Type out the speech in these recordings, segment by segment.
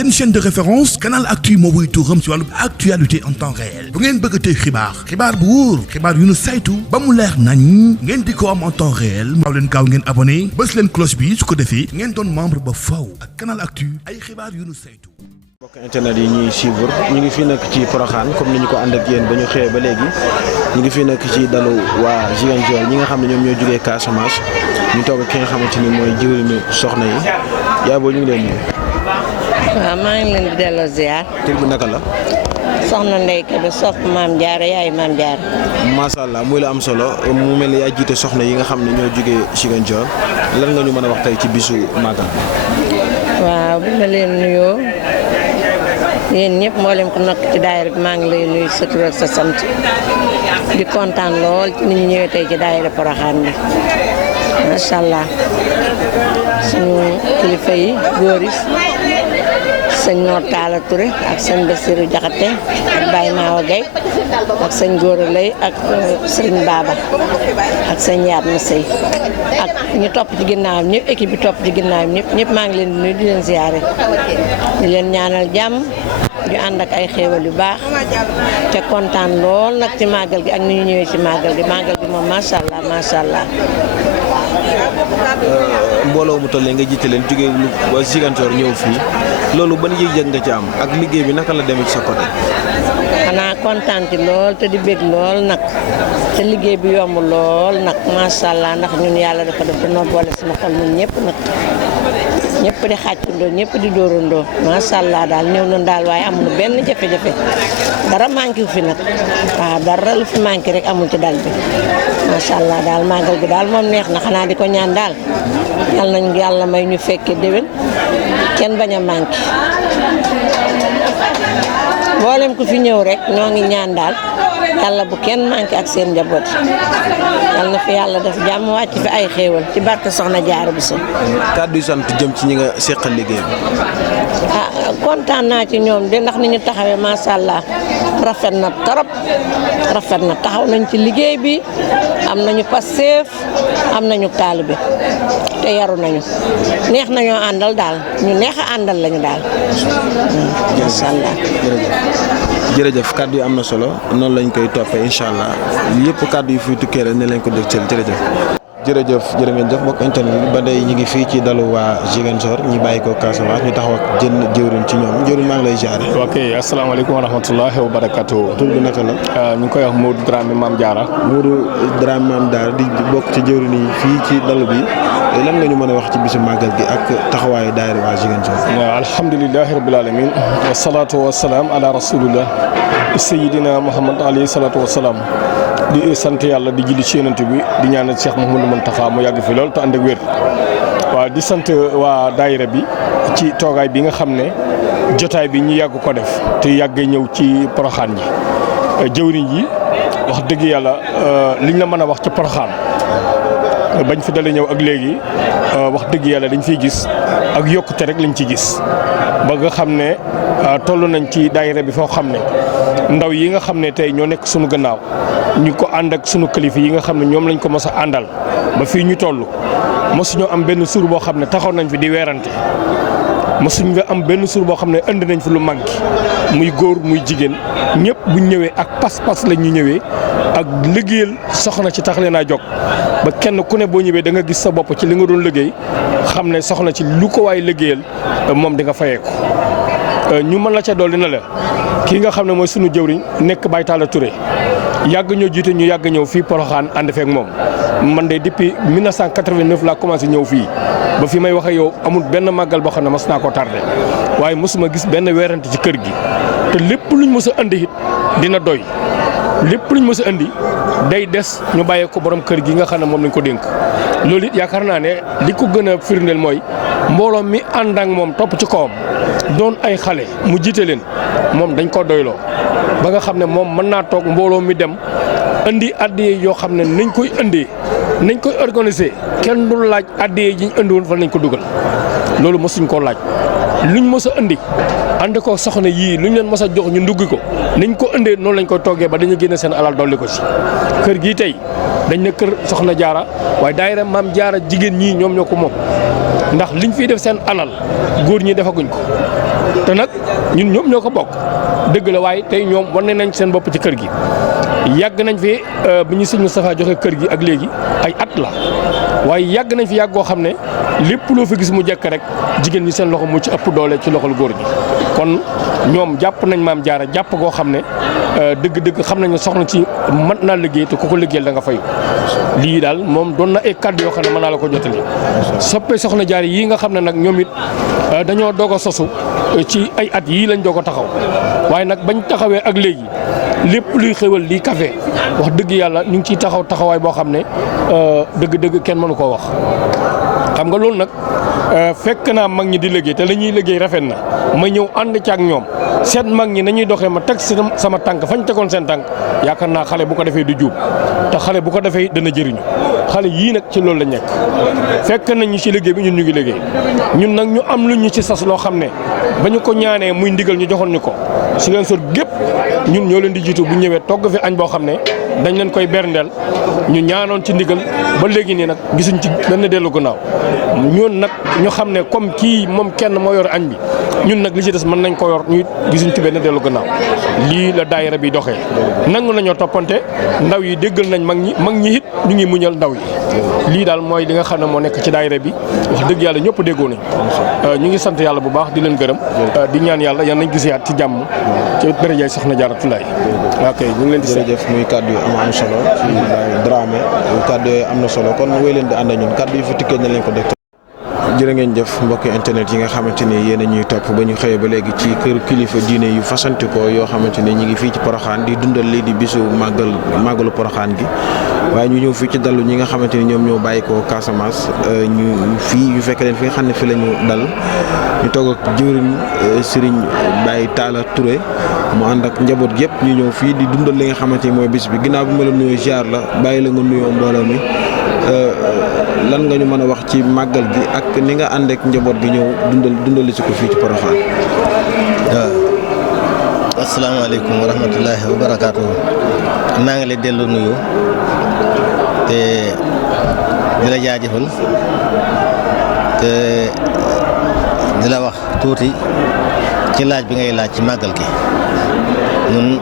C'est une chaîne de référence Canal Actu moo wuy turam ci wàllu actualité en temps réel bu ngeen bëgg tey xibaar bu wóor xibaar yu nu saytu ba mu leer nañ ngeen di ko am en temps réel maaw leen gaaw ngeen abonné bës leen cloche bi su ko defee ngeen doon membre ba faw ak Canal Actu ay xibaar yu nu saytu. mbokk internet yi ñuy suivre ñu ngi fi nekk ci Porokhane comme ni ñu ko ànd ak yéen ba ñu xëyee ba léegi ñu ngi fi nekk ci dalu waa Ziguinchor ñi nga xam ne ñoom ñoo jógee Casamance ñu toog ki nga xamante ni mooy jiwriñu soxna yi yaay boo ñu ngi leen nuyu. waaw maa ngi leen di delloo ziar. tur bi naka la. soxna Ndeye Kébé sopp maam Diarra yaay maam Diarra. macha allah muy la am solo mu mel ni yaa jiite soxna yi nga xam ne ñoo jógee Ziguinchor lan nga ñu mën a wax tey ci bisu Magal. waaw bi ma leen nuyoo yéen ñëpp mboolem ko nekk ci daayira bi maa ngi lay nuyu sa tur ak sa sant di kontaan lool ci ni ñu ñëwee tey ci daayira Porokhane bi macha allah suñu kilifa yi góor yi sëñ Mor Talla Touré ak sëñ Bassirou Diakhaté ak Baye Mawa Gueye ak sëñ Gora Lay ak sëñ Baba ak sëñ Yatma Sey ak ñu topp ci ginnaawam ñëpp équipe bi topp ci ginnaawam ñëpp maa ngi leen di nuyu di leen ziyaare di leen ñaanal jàmm ñu ànd ak ay xéewal yu baax te kontaan lool nag ci màggal gi ak ni ñu ñëwee ci màggal gi moom macha allah macha allah. mbooloo mu tollee nga jiite leen jógee ba Ziguinchor ñëw fii loolu ban yëg-yëg nga ci am ak liggéey bi naka la demee ci sa côté. xanaa kontaan ci lool te di bég lool nag te liggéey bi yomb lool nag macha allah ndax ñun yàlla dafa def dañoo boole sama xol ñun ñëpp nag ñëpp di xàccandoo ñëpp di dóorandoo macha allah daal ñëw nañ daal waaye amuñu benn jafe-jafe dara manqué wu fi nag waaw dara lu fi manqué rek amul ci dal bi macha allah daal màggal gi daal moom neex na xanaa di ko ñaan daal yal nañ yàlla may ñu fekke déwén kenn bañ a manqué mboolem ku fi ñëw rek ñoo ngi ñaan daal yàlla bu kenn manqué ak seen njaboot yal na fi yàlla def jàmm wàcc fi ay xéewal ci barke Soxna Jaara Buso. kàddu yu sant jëm ci ñi nga seqal liggéey bi. kontaan naa ci ñoom de ndax ni ñu taxawee macha allah rafet na trop rafet na taxaw nañ ci liggéey bi am nañu passeef am nañu taalibe te yaru nañu neex nañoo àndal daal ñu neex a àndal lañu daal macha allah. jërëjëf kàddu yi am na solo noonu lañ koy toppee incha allah yëpp kàddu yi fi tukkee rek ne lañ ko déglu jërëjëf. jërë ngeen jëf mbokk internet bi ba day ñu ngi fii ci dalu waa Ziguinchor ñu bàyyi ko Casamance ñu taxaw ak jëwriñ ci ñoom jëwriñ maa ngi lay ziare. ok asalaamaaleykum wa rahmatullahi wa barakatuh. tur bi naka la. ñu ngi koy wax Modou Dramé Mame Diarra. Modou Dramé Mame Diarra di bokk ci jëwriñ yi fii ci dalu bi lan nga ñu mën a wax ci bisu màggal gi ak taxawaayu daayira waa Ziguinchor. waaw alhamdulilahi rabil alamin wasalaatu wasalaam ala rasulillah sayidina Muhammad alayhi salaatu wasalaam di sant yàlla di julli ci yonent bi di ñaanal Cheikh Mouhamadou Mountakha mu yàgg fi lool te ànd ak wér waaw di sant waa daayira bi ci toogaay bi nga xam ne jotaay bi ñu yàgg ko def te yàgg ñëw ci Porokhane ji jëwriñ yi wax dëgg yàlla liñ la mën a wax ci Porokhane bañ fi dale ñëw ak léegi wax dëgg yàlla dañ fiy gis ak yokkute rek lañ ci gis ba nga xam ne toll nañ ci daayira bi foo xam ne ndaw yi nga xam ne tey ñoo nekk sunu gannaaw ñu ko ànd ak sunu kilifa yi nga xam ne ñoom lañ ko mos a àndal ba fii ñu toll mosuñoo am benn suur boo xam ne taxaw nañ fi di weerante mosuñ nga am benn suur boo xam ne indi nañ fi lu manqué muy góor muy jigéen ñëpp buñ ñëwee ak pas-pas la ñu ñëwee ak liggéeyal soxna ci tax leen a jóg ba kenn ku ne boo ñëwee da nga gis sa bopp ci li nga doon liggéey xam ne soxna ci lu ko waay liggéeyal moom di nga fayeeku ñu mën la ca dolli na la kii nga xam ne mooy sunu jëwriñ nekk Baye Talla Touré yàgg ñoo jiite ñu yàgg ñëw fii Porokhane ànd feek moom man de depuis 1989 laa commencé ñëw fii ba fi may waxe yow amul benn màggal boo xam ne mas naa koo tardé waaye mosuma gis benn weerante ci kër gi te lépp luñ mës a indi it dina doy lépp luñ mës a indi day des ñu bàyyee ko borom kër gi nga xam ne moom lañ ko dénk loolu it yaakaar naa ne li ko gën a firndeel mooy mbooloo mi ànd ak moom topp ci kawam doon ay xale mu jiite leen moom dañ ko doyloo ba nga xam ne moom mën naa toog mbooloo mi dem indi addiye yoo xam ne nañ koy indee nañ koy organiser kenn du laaj addiye ji ñu indi woon fa nañ ko dugal loolu mosuñ koo laaj luñ mos a indi ànd ko soxna yii luñ leen mos a jox ñu nduggi ko niñ ko indee noonu lañ koy toggee ba dañu génne seen alal dolli ko ci kër gii tey dañ ne kër soxna jaara waaye daayira maam jaara jigéen ñii ñoom ñoo ko moom ndax liñ fiy def seen alal góor ñi defaguñ ko te nag ñun ñoom ñoo ko bokk dëgg la waaye tey ñoom wane nañ seen bopp ci kër gi yàgg nañ fi bi ñu sëñ Moustapha joxe kër gi ak léegi ay at la waaye yàgg nañ fi yàgg goo xam ne lépp loo fi gis mu jekk rek jigéen ñi seen loxo mu ci ëpp doole ci loxol góor gi kon ñoom jàpp nañ Maam Jaara jàpp goo xam ne dëgg-dëgg xam nañ ne soxna ci mën naa liggéey te ku ko liggéeyal da nga fayu lii daal moom doon na ay kàddu yoo xam ne mën naa la ko jottali soppe soxna Jaara yii nga xam ne nag ñoom it dañoo doog a sosu ci ay at yii lañ doog a taxaw waaye nag bañ taxawee ak léegi lépp luy xéwal lii café wax dëgg yàlla ñu ngi ciy taxaw taxawaay boo xam ne dëgg-dëgg kenn mënu koo wax xam nga loolu nag fekk naa mag ñi di liggéey te la ñuy liggéey rafet na ma ñëw ànd ci ak ñoom seet mag ñi nañuy doxee ma teg sama tànk fañ tegoon seen tànk yaakaar naa xale bu ko defee du juub te xale bu ko defee dana jëriñu xale yii nag ci loolu la nekk fekk nañ ñu ci liggéey bi ñun ñu ngi liggéey ñun nag ñu am lu ñu ci sas loo xam ne ba ñu ko ñaanee muy ndigal ñu joxoon ñu ko si leen sot gépp ñun ñoo leen di jiitu bu ñëwee togg fi añ boo xam ne dañ leen koy berndeel ñu ñaanoon ci ndigal ba léegi nii nag gisuñ ci benn dellu gannaaw ñun nag ñu xam ne comme kii moom kenn moo yor añ bi ñun nag li ci des mën nañ ko yor ñu gisuñ ci benn dellu gannaaw lii la daayira bi doxee nangu nañoo toppante ndaw yi déggal nañ mag ñi it ñu ngi muñal ndaw yi lii daal mooy li nga xam ne moo nekk ci daayira bi wax dëgg yàlla ñëpp déggoo nañ ñu ngi sant yàlla bu baax di leen gërëm di ñaan yàlla yan nañ gisaat ci jàmm ci darajaay soxna Jaara Tulaay ok ñu ngi leen di jërëjëf muy kàddu yu am solo ci Dramé kàddu yooyu am na solo kon wéy leen di ànd ak ñun kàddu yi fi tikkee na leen ko dégg. jërë ngeen jëf mbokki internet yi nga xamante ni yéen a ñuy topp ba ñu xëyee ba léegi ci kër kilifa diine yu fasantikoo yoo xamante ni ñu ngi fii ci Porokhane di dundal lii di bisu màggalu Porokhane gi waaye ñu ñëw fii ci dallu ñi nga xamante ni ñoom ñoo bàyyi ko Casamance ñu fekk leen fi nga xam ne fi la ñu dal ñu toog ak jëwriñ Serigne Baye Talla Touré mu ànd ak njaboot gi yëpp ñu ñëw fii di dundal li nga xamante ni mooy bis bi ginnaaw bi ma la nuyoo ziar la bàyyi la nga nuyoo mbooloo mi lan nga ñu mën a wax ci màggal gi ak ni nga ànd ak njaboot gi ñëw dundali si ko fii ci Porokhane. waaw asalaamaaleykum wa rahmatullahi wa barakaatu. maa ngi lay delloo nuyu te di la jaajëfal te di la wax tuuti ci laaj bi ngay laaj ci màggal gi ñun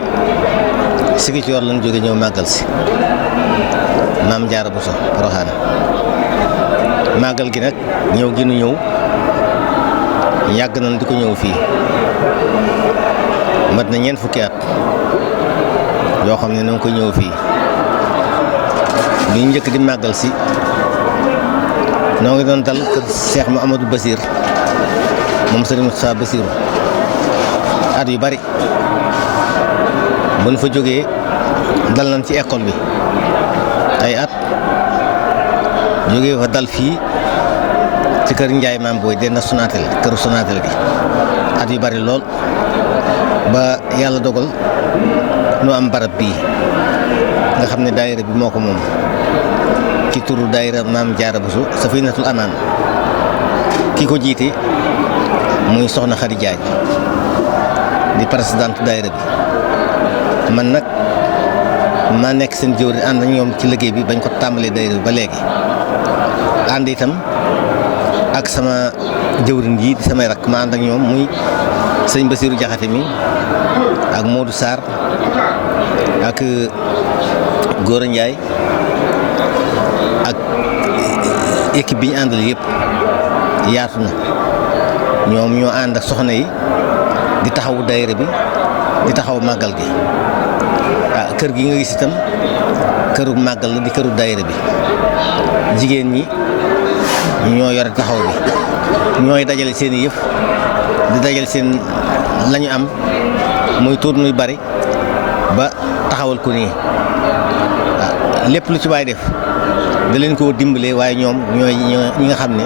Sigicoor lañ jóge ñëw màggal si Maam Jaara Buso Porokhane màggal gi nag ñëw gi nu ñëw yàgg nañ di ko ñëw fii mat na ñeent fukki at yoo xam ne na nga ko ñëw fii bi ñu njëkk di màggal si noo ngi doon dal kër Cheikh Mouhamadou Basir moom Serigne Moustapha Basiru at yu bari bu nu fa jógee dal nañ ci école bi ay at jógee fa dal fii ci kër Njaay Maam Booy den na Sonatel këru Sonatel gi at yu bari lool ba yàlla dogal nu am barab bii nga xam ne daayira bi moo ko moom ci turu daayira Maam Jaara Buso Safinatul Amaan ki ko jiite muy soxna Xadi Jaaj di présidente daayira bi man nag maa nekk seen jëwriñ ànd ak ñoom ci liggéey bi bañ ko tàmbalee daayira bi ba léegi ànd itam ak sama jëwriñ yi di samay rakk ma ànd ak ñoom muy sëñ Basiiru Jaxate mi ak Modou Sarr ak Góora Njaay ak équipe bi ñu àndal yëpp yaatu na ñoom ñoo ànd ak soxna yi di taxawu daayira bi di taxaw màggal gi kër gi nga gis itam këru màggal la di këru daayira bi jigéen ñi ñoo yore taxaw bi ñooy dajale seen i yëf di dajale seen la ñu am muy tuut muy bari ba taxawal ko nii lépp lu ci waay def da leen koo dimbalee waaye ñoom ñooy ñi nga xam ne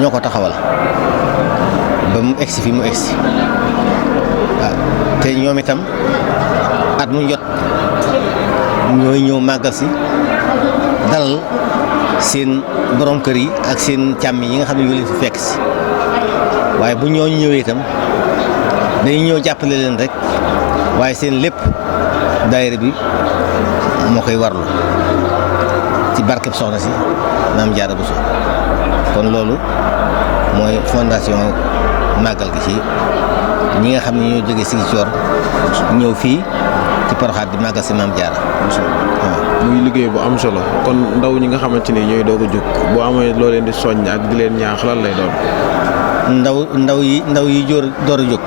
ñoo ko taxawal ba mu egsi fi mu egsi te ñoom itam at mu jot ñooy ñëw màggal si dalal seen borom kër yi ak seen càmm yi nga xam ne ñoo leen fi fekk si waaye bu ñooñu ñëwee itam dañuy ñëw jàppale leen rek waaye seen lépp daayira bi moo koy warlu ci barkeb soxna si Maam Jaara Buso kon loolu mooy fondation màggal gi ci ñi nga xam ne ñoo jógee Ziguinchor ñëw fii ci Porokhane di màggal si Maam Jaara. waaw muy liggéey bu am solo kon ndaw ñi nga xamante ni ñooy doog a jóg boo amee loo leen di soññ ak di leen ñaax lan lay doon. ndaw yi door a jóg.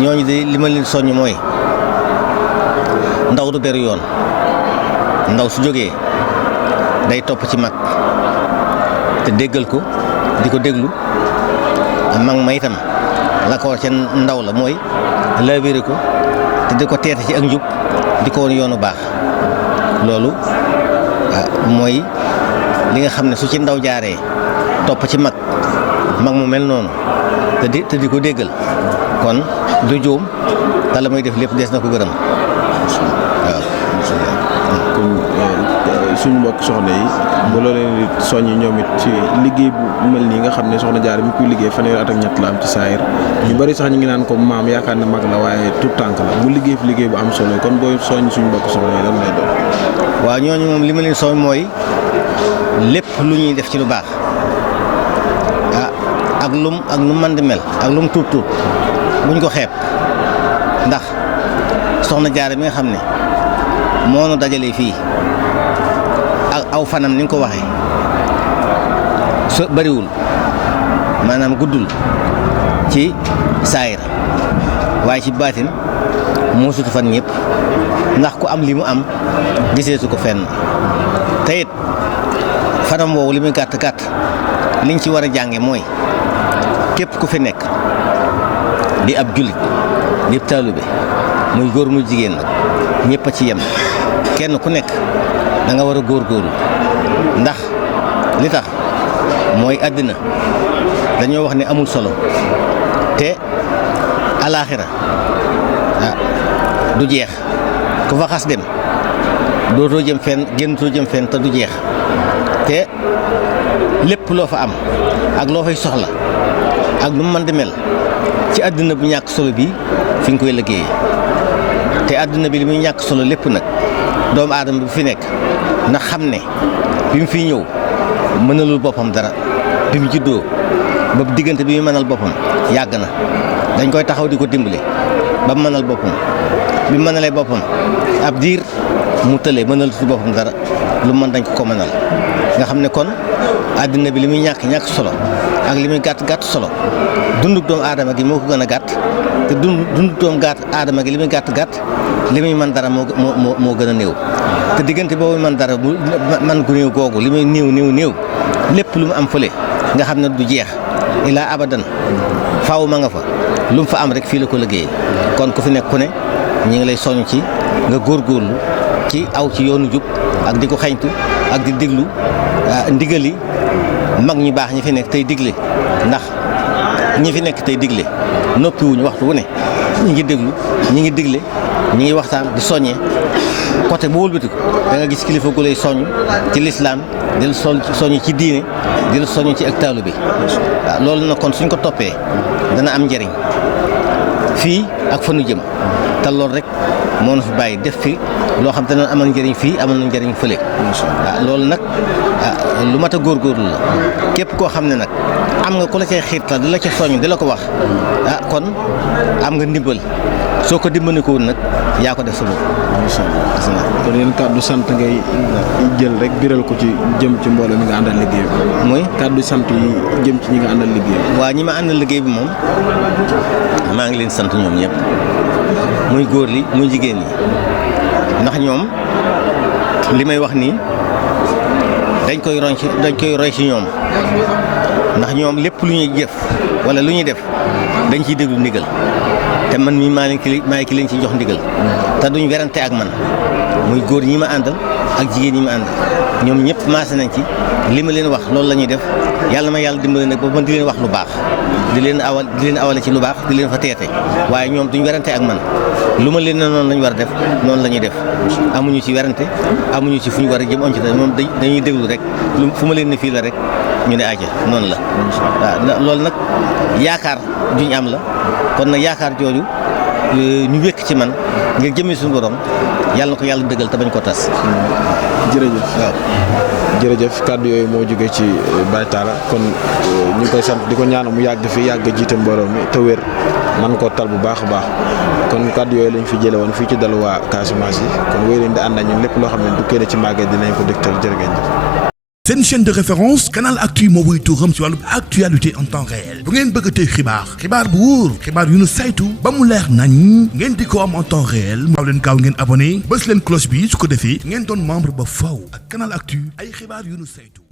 ñooñu de li ma leen soññ mooy ndaw du beru yoon ndaw su jógee day topp ci mag te déggal ko di ko déglu mag ma itam la ko war ca ndaw la mooy laabire ko te di ko teete ci ak njub di ko woon yoonu baax loolu mooy li nga xam ne su ci ndaw jaaree topp ci mag mu mel noonu te di ko déggal kon du juum te la muy def lépp des na ko gërëm waaw. kon suñu mbokk soxna yi bu loo leen di soññi ñoom it ci liggéey bu mel nii nga xam ne soxna Jaara mi koy liggéey fanweeri at ak ñett la am ci saayir ñu bari sax ñu ngi naan ko maam yaakaar na mag la waaye tout tànk la mu liggéey fi liggéey bu am solo kon booy soññ suñu mbokk soxna yi lan lay doon. waaw ñooñu moom li ma leen soñ mooy lépp lu ñuy def ci lu baax ak lum mën di mel ak lum tuut buñ ko xeeb ndax soxna Jaara mi nga xam ne moo nu dajalee fii ak aw fanam ni nga ko waxee so bariwul maanaam guddul ci saayir waaye ci baatin moo sutu fan ñëpp ndax ku am li mu am gisee su ko fenn te it fanam woowu li muy gàtt liñ ci war a jànge mooy képp ku fi nekk di ab jullit di ab taalibe muy góor muy jigéen nag ñëpp a ci yem kenn ku nekk da nga war a góorgóorlu ndax li tax mooy àddina dañoo wax ne amul solo te alaaxira du jeex ku fa xas dem dootoo jëm fenn génnutoo jëm fenn te du jeex te lépp loo fa am ak loo fay soxla ak nu mu mën di mel ci àddina bu ñàkk solo bi fi nga koy liggéeyee te àddina bi li muy ñàkk solo lépp nag doomu aadama bi fi nekk na xam ne bi mu fiy ñëw mënalul boppam dara bi mu juddoo ba diggante bi mu mënal boppam yàgg na dañ koy taxaw di ko dimbale ba mu mënal boppam bi mu mënalee boppam ab diir mu tëlee mënal ci boppam dara lu mën dañ ko mënal nga xam ne kon àddina bi li muy ñàkk solo ak li muy gàtt solo dunduk doomu aadama gi moo ko gën a gàtt te dunduk doomu aadama gi li muy gàtt li muy mën dara moo gën a néew te diggante boobu mën dara man gu néew googu li muy néew lépp lu mu am fële nga xam ne du jeex ilaa abadan faaw ma nga fa lu mu fa am rek fii la ko liggéey kon ku fi nekk ku ne ñi ngi lay soññ ci nga góorgóorlu ci aw ci yoonu jub ak di ko xañtu ak di déglu ndigali mag ñu baax ñi fi nekk tey digle ndax ñi fi nekk tey digle noppiwuñu waxtu wu ne ñi ngi déglu ñi ngi digle ñi ngi waxtaan di soññee côté bu wëlbatiku da nga gis kilifa gu lay soññ ci lislaam di la soññ ci diine di la soññ ci ak taalu bi waaw loolu nag kon suñ ko toppee dana am njëriñ fii ak fa nu jëm te loolu rek moo na fi bàyyi def fi loo xam te ne amal njëriñ fii amal na njëriñ fële waaw loolu nag lu mat a góorgóorlu la képp koo xam ne nag am nga ku la cay xiirtal di la ca soññ di la ko wax kon am nga ndimbal soo ko dimbandikoo nag yaa ko def sa bopp. kon yéen kàddu sant ngay jël rek biral ko ci jëm ci mbooloo mi nga àndal liggéey bi. mooy kàddu sant yi jëm ci ñi nga àndal liggéey bi. waa ñi ma àndal liggéey bi moom maa ngi leen sant ñoom ñëpp muy góor li muy jigéen ñi ndax ñoom li may wax nii dañ koy roy ci ñoom ndax ñoom lépp lu ñuy jëf wala lu ñuy def dañ ciy déglu ndigal te man mii maa ki leen ci jox ndigal te duñ werante ak man muy góor ñi ma àndal ak jigéen ñi ma àndal ñoom ñëpp maase nañ ci li ma leen wax loolu la ñuy def yàlla ma yàlla dimbali nag ba man di leen wax lu baax di leen awale ci lu baax di leen fa teete waaye ñoom duñ werante ak man lu ma leen ne noonu lañ war a def noonu la ñuy def amuñu ci werante amuñu ci fu ñu war a jëm on ci moom dañuy déglu rek fu ma leen ne fii la rek ñu ne aja noonu la waaw loolu nag yaakaar juñ am la kon nag yaakaar jooju ñu wékk ci man ngir jëmee suñu borom yàlla na ko yàlla dëggal te bañ ko tas. jërëjëf waaw jërëjëf kàddu yooyu moo jógee ci Baye Talla kon ñu ngi koy sant di ko ñaan mu yàgg fi yàgg jiite mbooloo mi te wér man koo tal bu baax a baax kon kàddu yooyu lañ fi jële woon fii ci dalu waa Casamance yi kon wéy leen di ànd ak ñun lépp loo xam ne du kenn ci màgget dinañ ko dégtal jërë ngeen jëf. seen chaîne de référence Canal Actu moo wuy turam ci wàllu actualité en temps réel bu ngeen bëgg tey xibaar bu wóor xibaar yu nu saytu ba mu leer nañ ngeen di ko am en temps réel maaw leen gaaw ngeen abonné bës leen cloche bi su ko defee ngeen doon membre ba faw ak Canal Actu ay xibaar yu nu saytu.